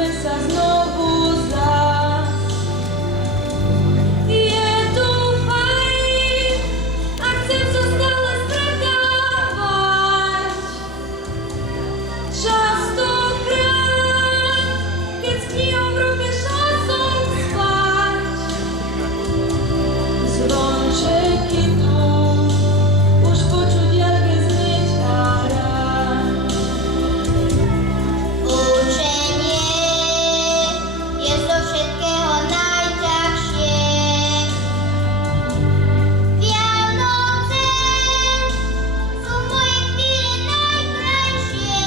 sme sa znovu zás. Je tu fajn a chcem sa stále stretávať. Častokrát, keď s knihou v ruke šla som spať. Zvončeky tu už počuť jarke znieť hrať. Učenie je zo všetkého najťažšie. Vianoce sú moje chvíle najkrajšie.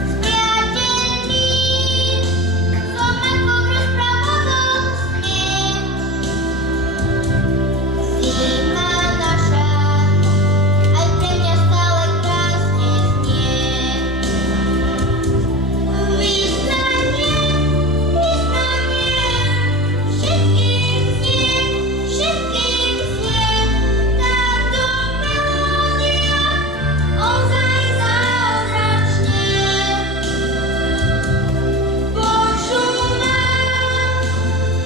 S priateľmi som ako v rozprávanom sne. Zima naša aj pre mňa stále krásne znie. Vyznanie všetkým znie, táto melódia ozaj zázračne. Počúvam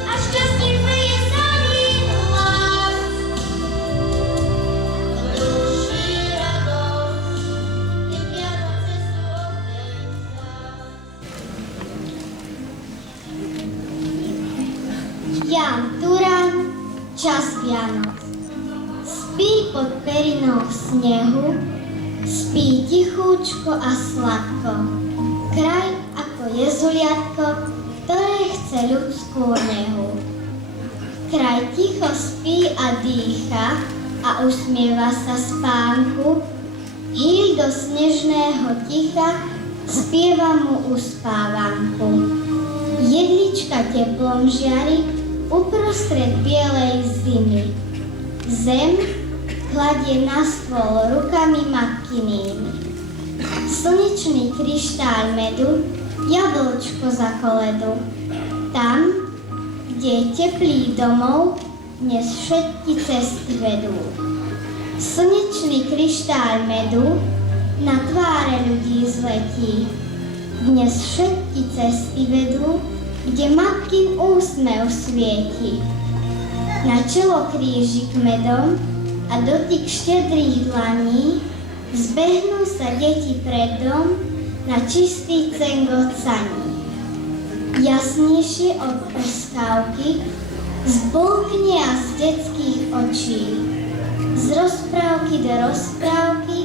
a šťastie chveje sa mi hlas. V duši radosť, tie Vianoce sú opäť zas. Jan Turan, čas Vianoc. Spí pod perinou v snehu, spí tichúčko a sladko. Kraj ako jezuliatko, ktoré chce ľudskú nehu. Kraj ticho spí a dýcha a usmieva sa spánku. Hýľ do snežného ticha, spieva mu uspávanku. Jedlička teplom žiari uprostred bielej zimy. Zem kladie na stôl rukami matkynými. Slnečný kryštál medu, jablčko za koledu. Tam, kde je teplý domov, dnes všetky cesty vedú. Slnečný kryštál medu na tváre ľudí zletí. Dnes všetky cesty vedú, kde matkin úsmev svieti. Na čelo krížik medom a dotyk štedrých dlaní zbehnú sa deti pred dom na čistý cengot saní. Jasnejšie od prskávky zblkne a z detských očí. Z rozprávky do rozprávky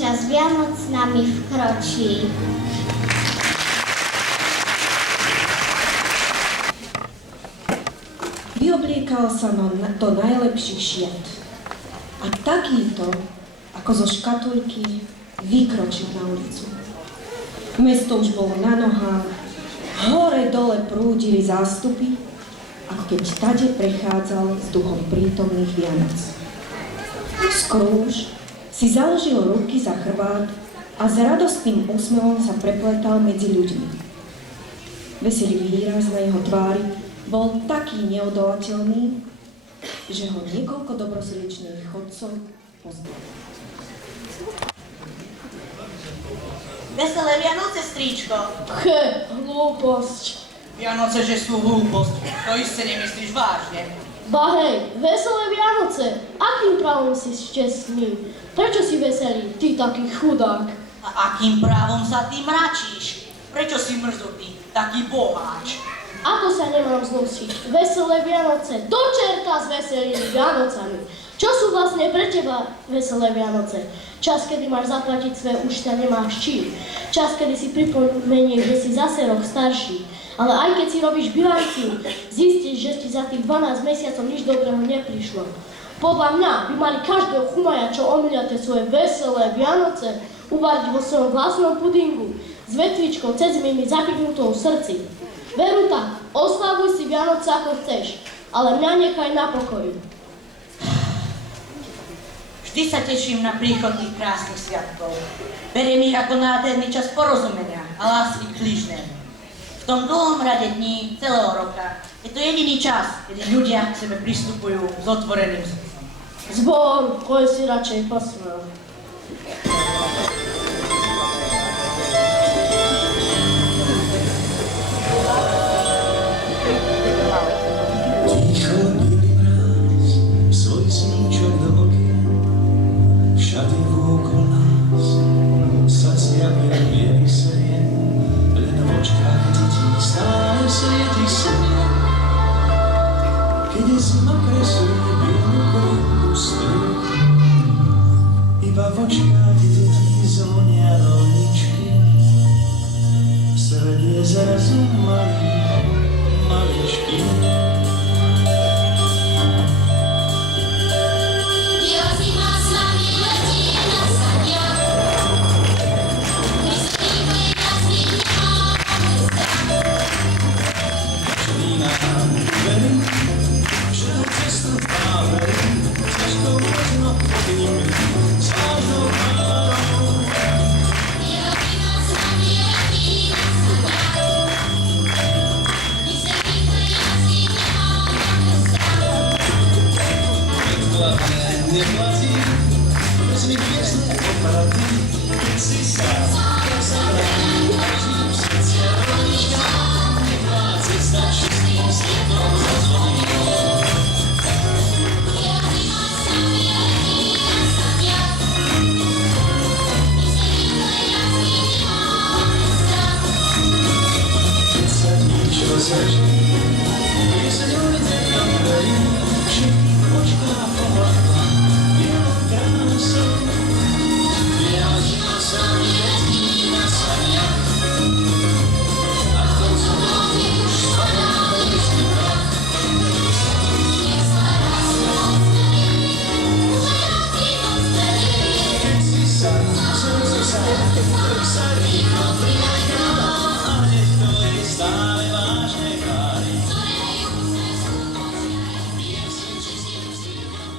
čas Vianoc s nami vkročí. Vyobliekal sa do najlepších šiat. A takýto, ako zo škatulky, vykročil na ulicu. Mesto už bolo na nohách, hore-dole prúdili zástupy, ako keď tade prechádzal s duchom prítomných Vianoc. Scrooge si založil ruky za chrbát a s radostným úsmevom sa prepletal medzi ľuďmi. Veselý výraz na jeho tvári bol taký neodolateľný, že ho niekoľko dobrosrdečných chodcov poznalo. Veselé Vianoce, stríčko. Hlúposť. Vianoce, že sú hlúposť. To iste nemyslíš vážne. Ba hej, veselé Vianoce. Akým právom si šťastný? Prečo si veselý, ty taký chudák? A akým právom sa ty mračíš? Prečo si mrzutý, taký boháč? Ako sa nemám zlusiť? Veselé Vianoce. Do čerta s veselými Vianocami. Čo sú vlastne pre teba veselé Vianoce? Čas, kedy máš zaplatiť svoje účty a nemáš čím. Čas, kedy si pripomenieš, že si zase rok starší. Ale aj keď si robíš bilanciu, zistíš, že ti za tých 12 mesiacov nič dobrého neprišlo. Podľa mňa by mali každého chumaja, čo omýľa tie svoje veselé Vianoce, uvariť vo svojom vlastnom pudingu s vetvičkou cedzmými zakyknutou v srdci. Veru tak, oslavuj si Vianoce ako chceš, ale mňa nechaj na pokoji. Vždy sa teším na príchod tých krásnych sviatkov. Beriem ich ako nádherný čas porozumenia a lásky k blížnemu. V tom dlhom rade dní celého roka je to jediný čas, kedy ľudia k sebe pristupujú s otvoreným srdcom. Zbor, poď si radšej posmel. počkať, deti zvonia rolničky. Svet je zrazu malý, maličký. Zima s nami letí na saniach. Myslíme, jasný nemáme strach. Vína verí, že na cestu máme, ťažko možno chodíme, s vážnou párou. Zima s nami letí na saniach. Myslíme, jasný nemáme strach. Hlavne neplatí, bez nich viesne opratí, keď si sám, tak sa vrátí, každým srdcia rolnička, netvá cesta čistým svetom zazvoní. Zima s nami letí na saniach. Myslíme, jasný nemáme strach. Keď sa nič rozjaží, pieseň ulice nám verí, všetkých počká pohľadla, bielou krásou. Biela zima s nami letí na saniach, a v tom zvoní už spadá listý prach. Nech sa raz rozmení, už aj roky dospelí. Keď si sám, slnce sa, tak sa rýchlo prinechá, a hneď to jej stále vážne kári. Ktoré úsne sú očiaje. Piesň čistým svietkom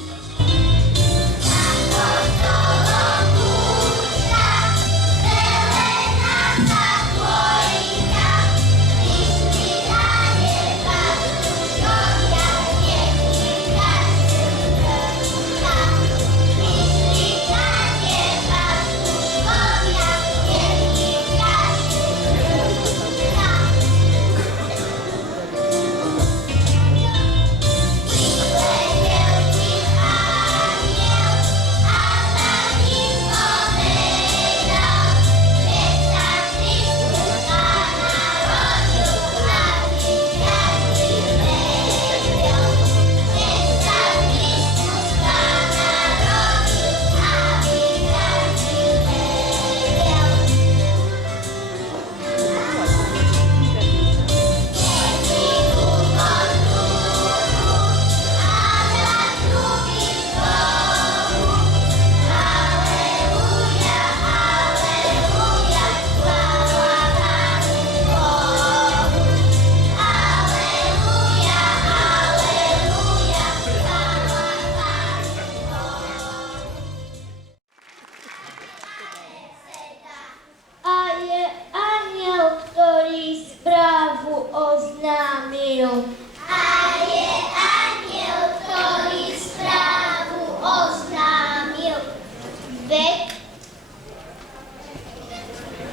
A je anjel, ktorý správu oznámil. A je anjel, ktorý správu oznámil.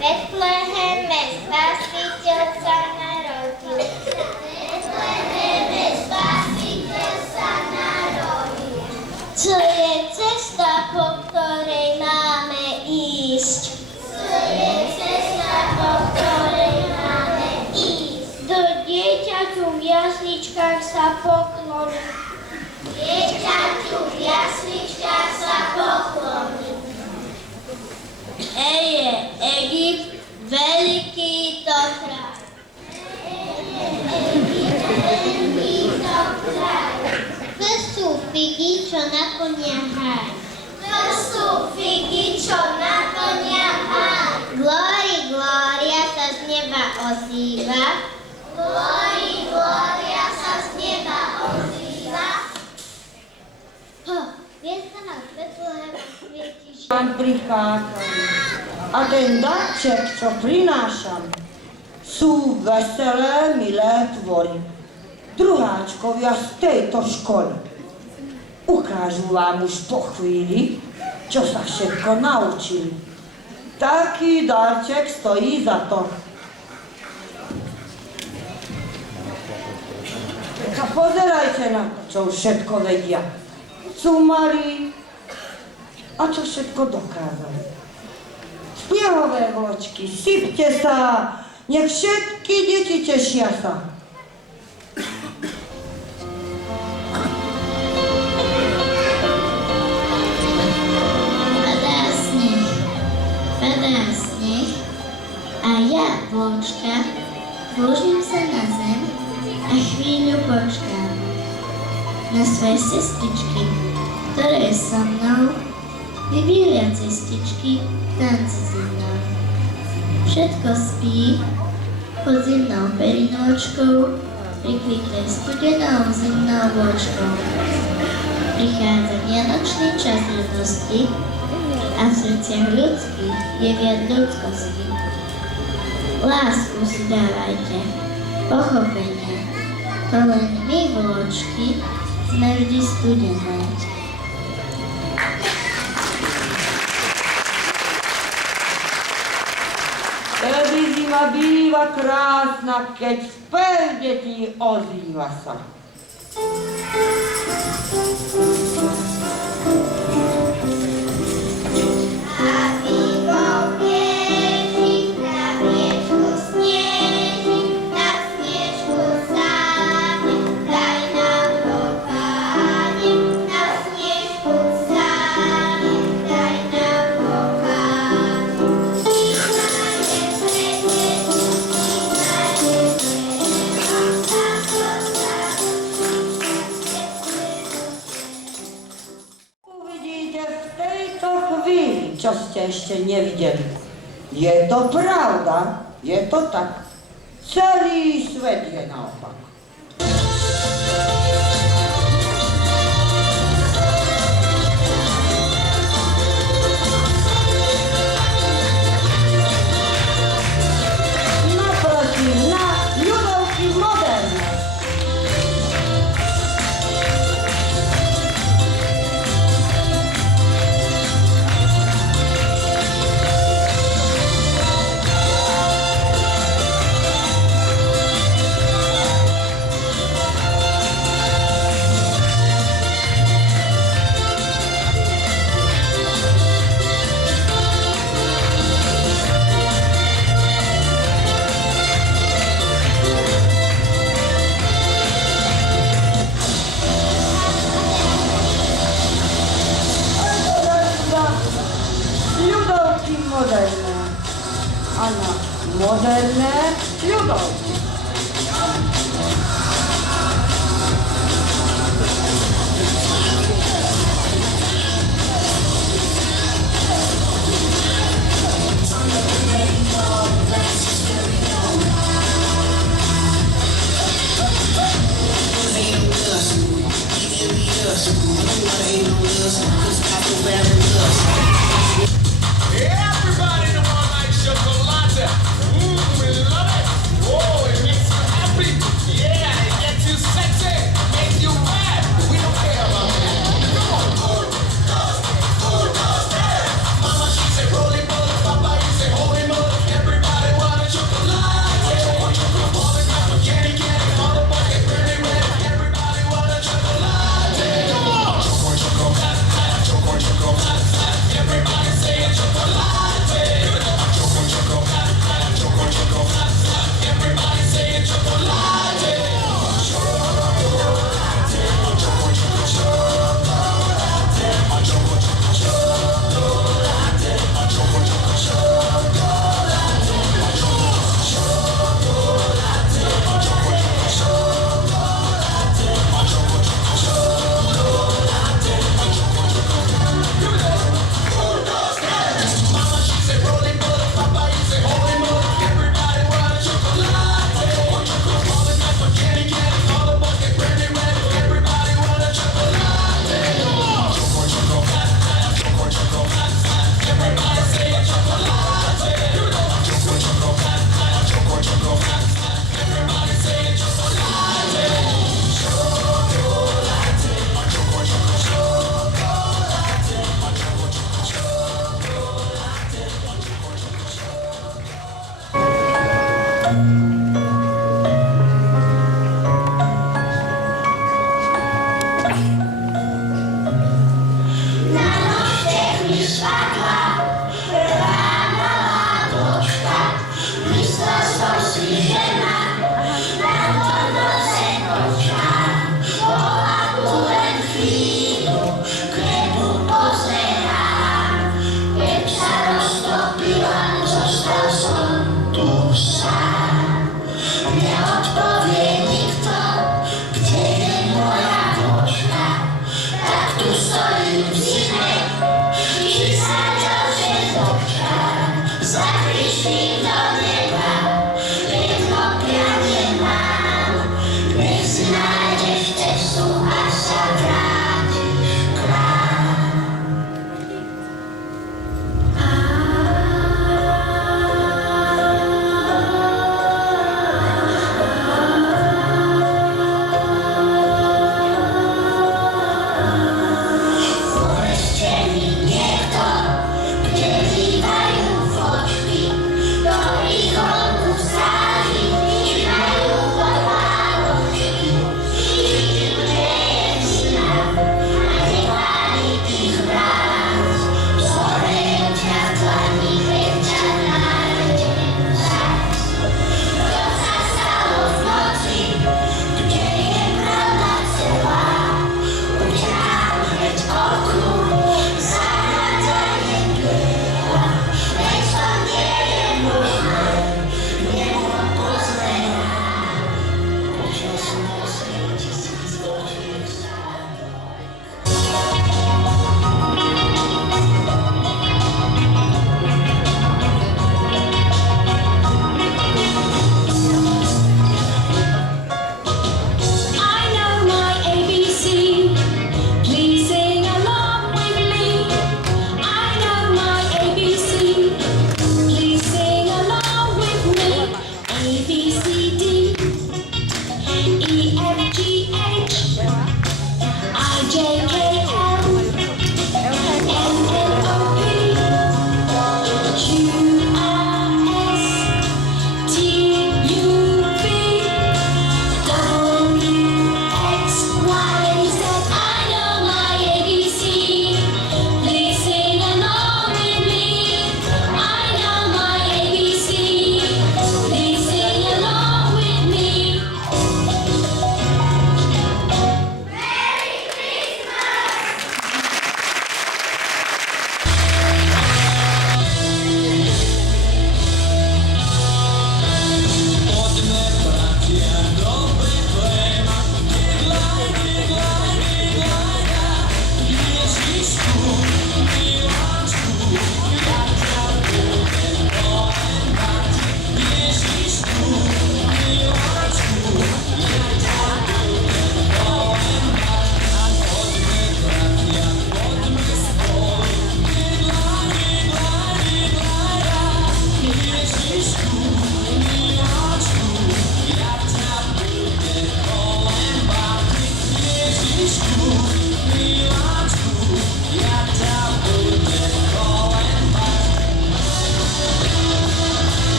Betleheme Spasiteľ sa narodil. Betleheme Spasiteľ sa narodil. Čo je cesta, po ktorej máme ísť? Je cesta, po ktorej máme ísť. Do dieťaťu v jasličkách sa pokloniť. Dieťaťu v jasličkách sa pokloniť. Eje, Egypt, veľký to kraj. Veľký to kraj. To sú figy, čo naplnia háj. To sú figy, čo naplnia háj. Glória sa z neba ozýva. Glória sa z neba ozýva. Hviezda na Betlehema svietiš. Pán prichádza a ten darček, čo prinášam, sú veselé, milé tvory. Druháčkovia z tejto školy. Ukážu vám už po chvíli, čo sa všetko naučili. Taký darček stojí za to. A pozerajte na to, čo už všetko vedia. Sú malí a čo všetko dokázali. Spiehové vločky, sypte sa, nech všetky deti tešia sa. A dá vločka, vložím sa na zem a chvíľu počkám na svoje sestričky, ktoré so mnou vybília cestičky v tanci so mnou. Všetko spí pod zimnou perinôčkou, prikryté studenou zimnou vločkou. Prichádza vianočný čas radosti a v srdciach ľudských je viac ľudskosti. Lásku si dávajte, pochopenie, to len my vločky sme vždy studené. Tedy zima býva krásna, keď spev detí ozýva sa. Uvidíte v tejto chvíli, čo ste ešte nevideli. Je to pravda, je to tak. Celý svet je naopak. Naproti na ľudovky moderné. Ľudovky moderné. Áno, moderné ľudovky. Everybody in the one like chocolate. Ooh, we love it. Oh,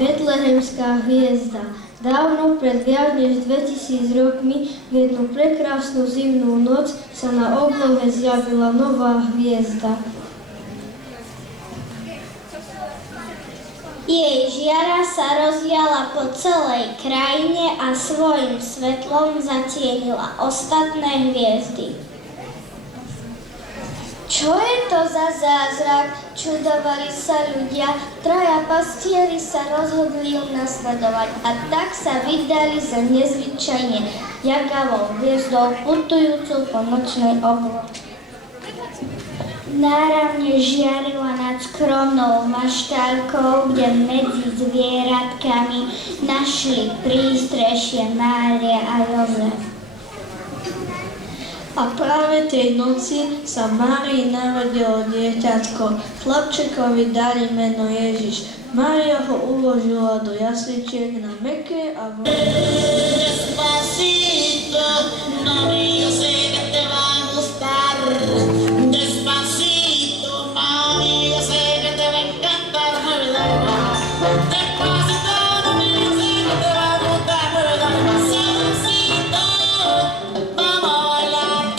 Betlehemská hviezda. Dávno, pred viac než 2000 rokmi, v jednu prekrásnu zimnú noc sa na oblohe zjavila nová hviezda. Jej žiara sa rozliala po celej krajine a svojim svetlom zatienila ostatné hviezdy. Čo je to za zázrak? Čudovali sa ľudia, traja pastieri sa rozhodli ju nasledovať a tak sa vydali za nezvyčajne jakavou hviezdou putujúcu po nočnej oblohe. Náramne žiarila nad skromnou maštálkou, kde medzi zvieratkami našli prístrešie Mária a Jozef. A práve tej noci sa Márii narodilo dieťatko. Chlapčekovi dali meno Ježiš. Mária ho uložila do jasličiek na mäkké a Despacito, mami, yo sé que te va a gustar. Despacito, mami, yo sé que te va a encantar, ¿verdad? Despacito, mami, yo sé que te va a gustar, ¿verdad? Suavecito, vamos a bailar.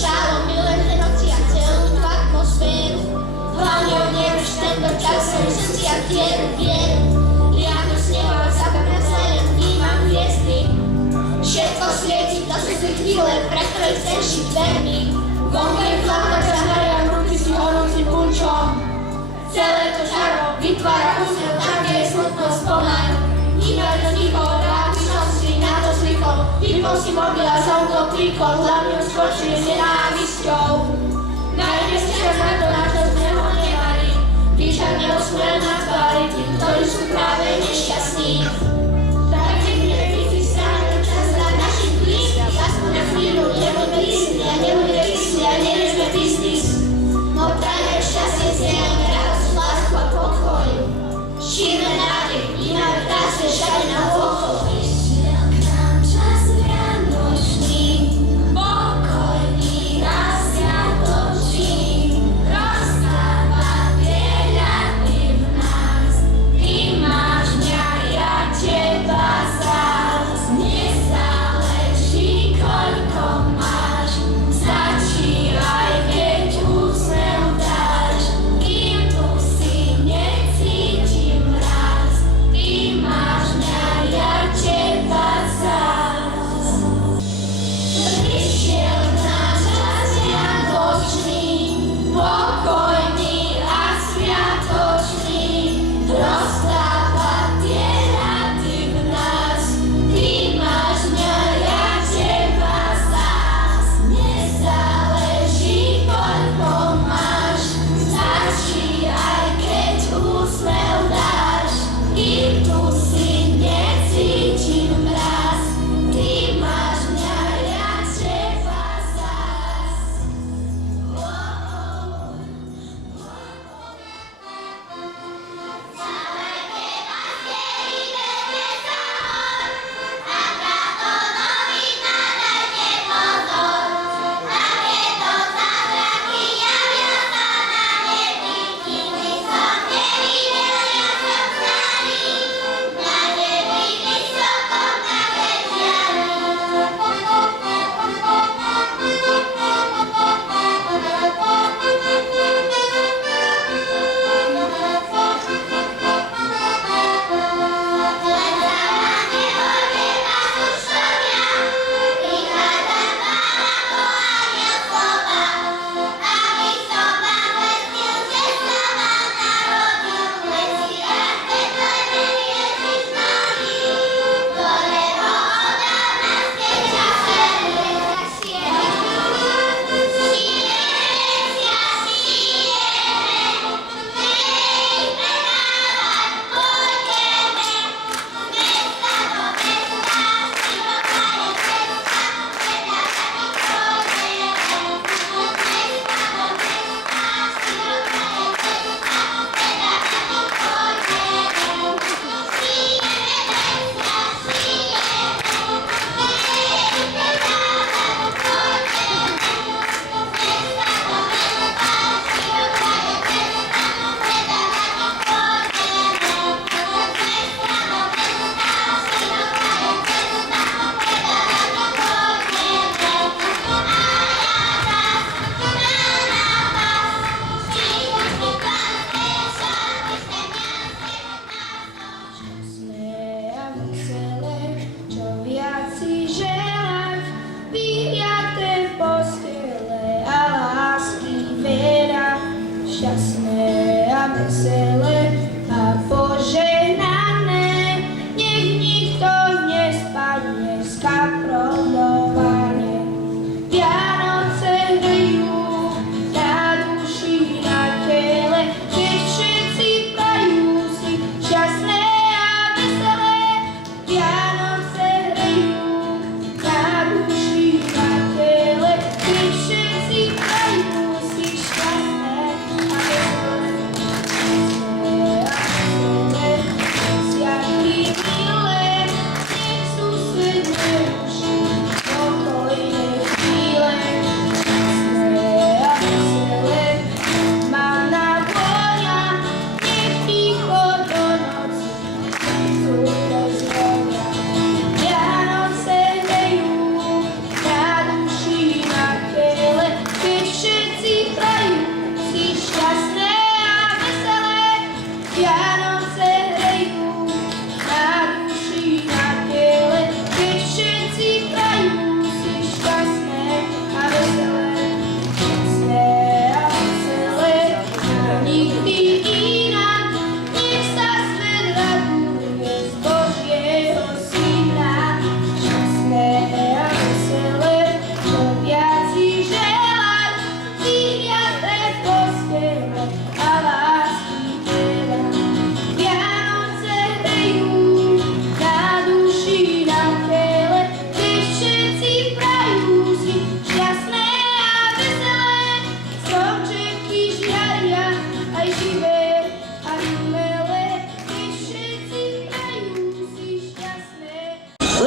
šálom milujete noci a celú tú atmosféru. Hlavne odnieveš tento čas svoju srdci a vieru. Liadnu z neba zapevňa sa len vnímam hviezdy. Všetko svieti, to sú tie chvíle, pre ktoré chceš žiť verný. Vonku je chlapka, zahraja ruky si horúcim punčom. Celé to žaro vytvára úsmev, tam, kde je smutnosť pomaň. Nímaj do ticho, dráky čosti na to slicho. Vypol si mobil a zamkol klikol, hlavne už skočil s nenávisťou. Najmä si čas na to, na čo sme ho nemali. Píšam neosmer na tvári, tí, ktorí sú práve nešťastní. Tak nech vychystane čas za našich blízkych, aspoň na chvíľu nebuď blízky a nebuďme písni a nerežme biznis. No prajme šťastie, zdieľame radosť, lásku a pokoj. Šírme nádej, vnímame krásne všade na okolí. Rozstáva tie ľady v nás,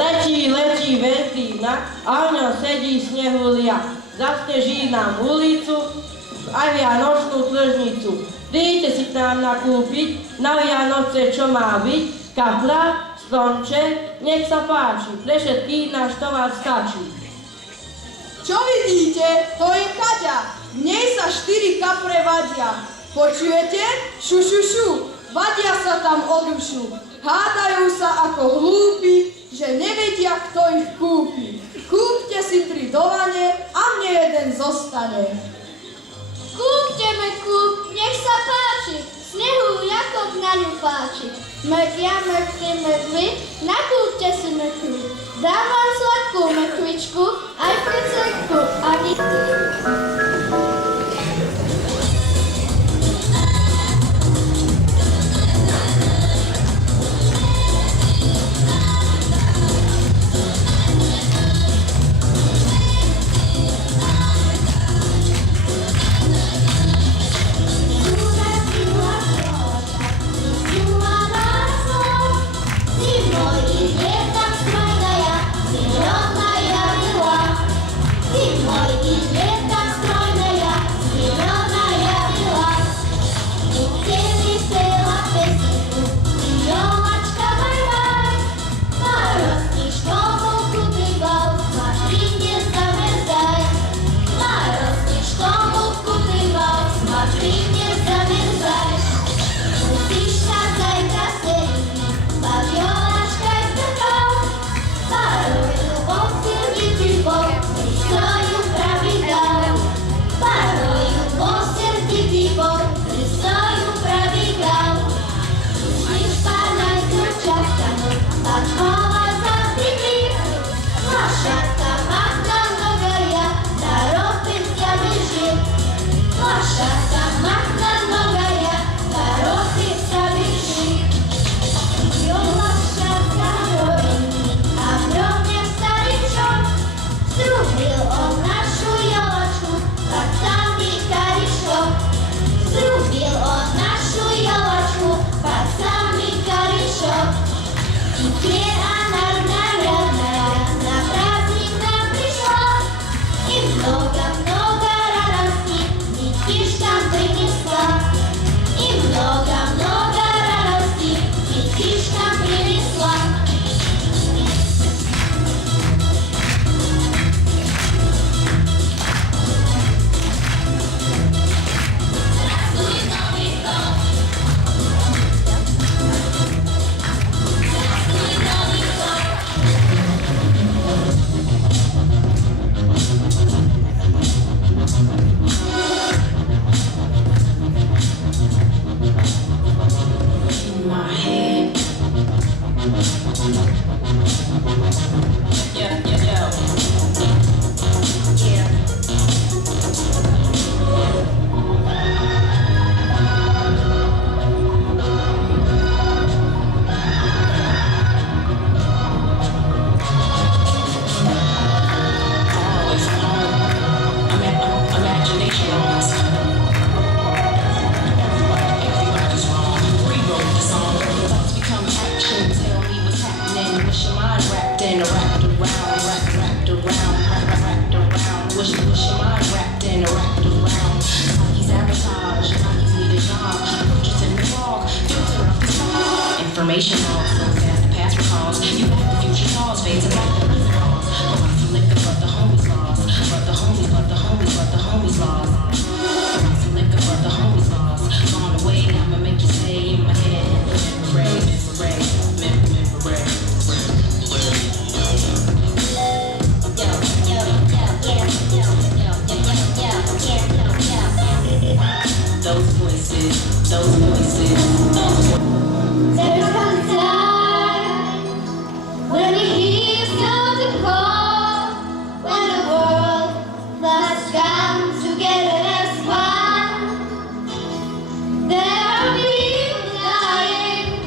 Letí vertína, a v ňom sedí snehulia. Zasteží nám ulicu, aj vianočnú tržnicu. Príďte si k nám nakúpiť, na Vianoce čo má byť, kapra, stromček, nech sa páči, pre všetkých náš tovar stačí. Čo vidíte? To je Kaťa. V nej sa 4 kapre vadia. Počujete? Šu, šu, šu. Vadia sa tam o dušu. Hádajú sa ako hlúpi, že nevedia, kto ich kúpi. Kúpte si 3 dolane a mne jeden zostane. Kúpte me kúp, nech sa páči, snehu Jakob na ňu páči. Mekja, mekvy, nakúpte si mekvu. Dám vám sladkú mekvičku, aj precekku, ani... Information all so fast, the past recalls. You have the future calls, fades and back the reason calls. Oh, I feel liquor, but the homies lost. But the homies lost. Oh, I feel liquor, but the homies lost. Gone away, I'ma make you stay in my head. Those voices. There's one time when he hears the call, when the world must come together as one. There are people dying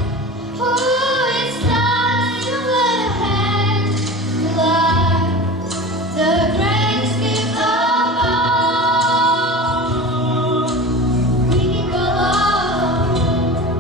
who it's time to let a hand to life. The great skip of all. We can go on.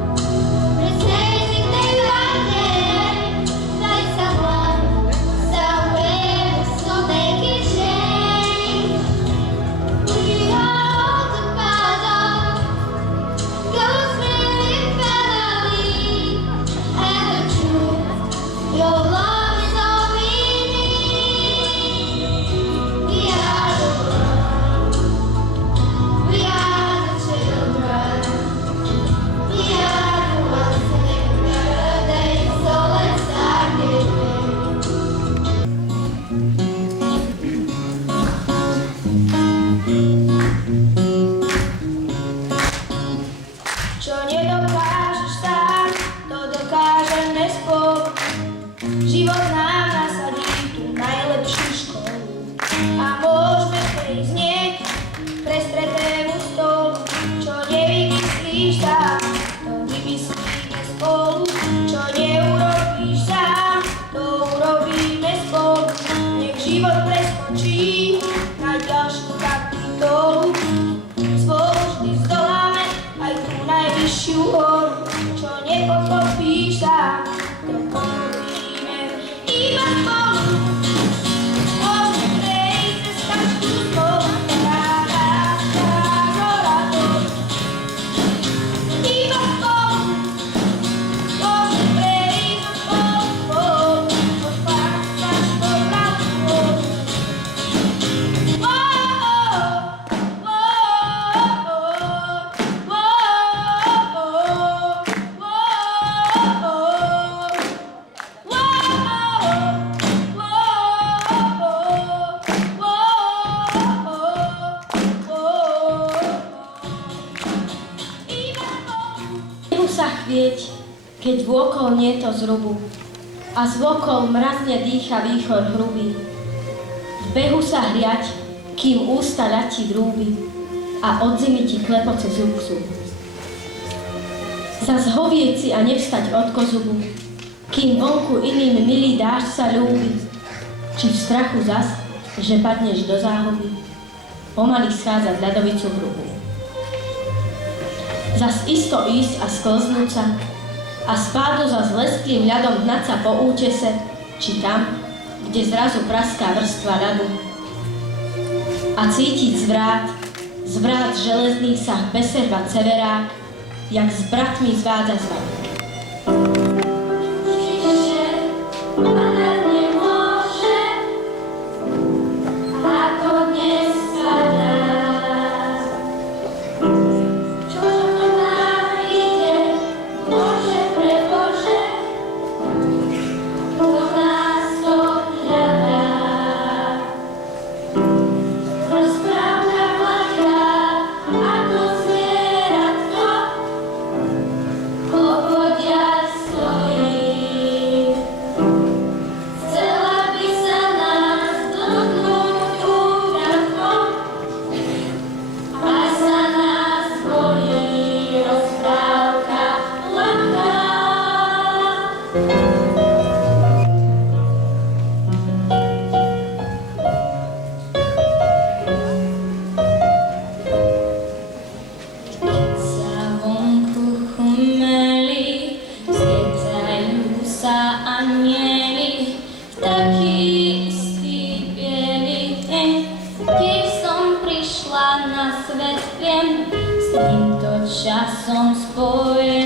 život preskočí na ďalšiu kapitolu. Spolu vždy zdoláme aj tú najvyššiu horu. Čo nepochopíš sám, to pochopíme iba spolu. Môžeme prejsť cez každú zlomu, zora dolu. Iba spolu môžeme prejsť spolu, od fakta až po pravdu. Nebu sa chvieť, keď vôkol nie to zrubu, a zvokol mrazne dýcha výchor hrubý. V behu sa hriať, kým ústa ľati drúby, a od zimy ti klepoce zub k zubu. Zas hovieť si a nevstať od kozubu, kým vonku iným milý dážď sa ľúbi, či v strachu zas, že padneš do záhuby, pomaly schádzať ľadovicu hrubú. Zas isto ísť a sklznúť sa, a spádu za lesklým ľadom hnať sa po útese, či tam, kde zrazu praská vrstva ľadu. A cítiť zvrat železných sa peservať severák, jak s bratmi zvádza zvrat. Časom spojený.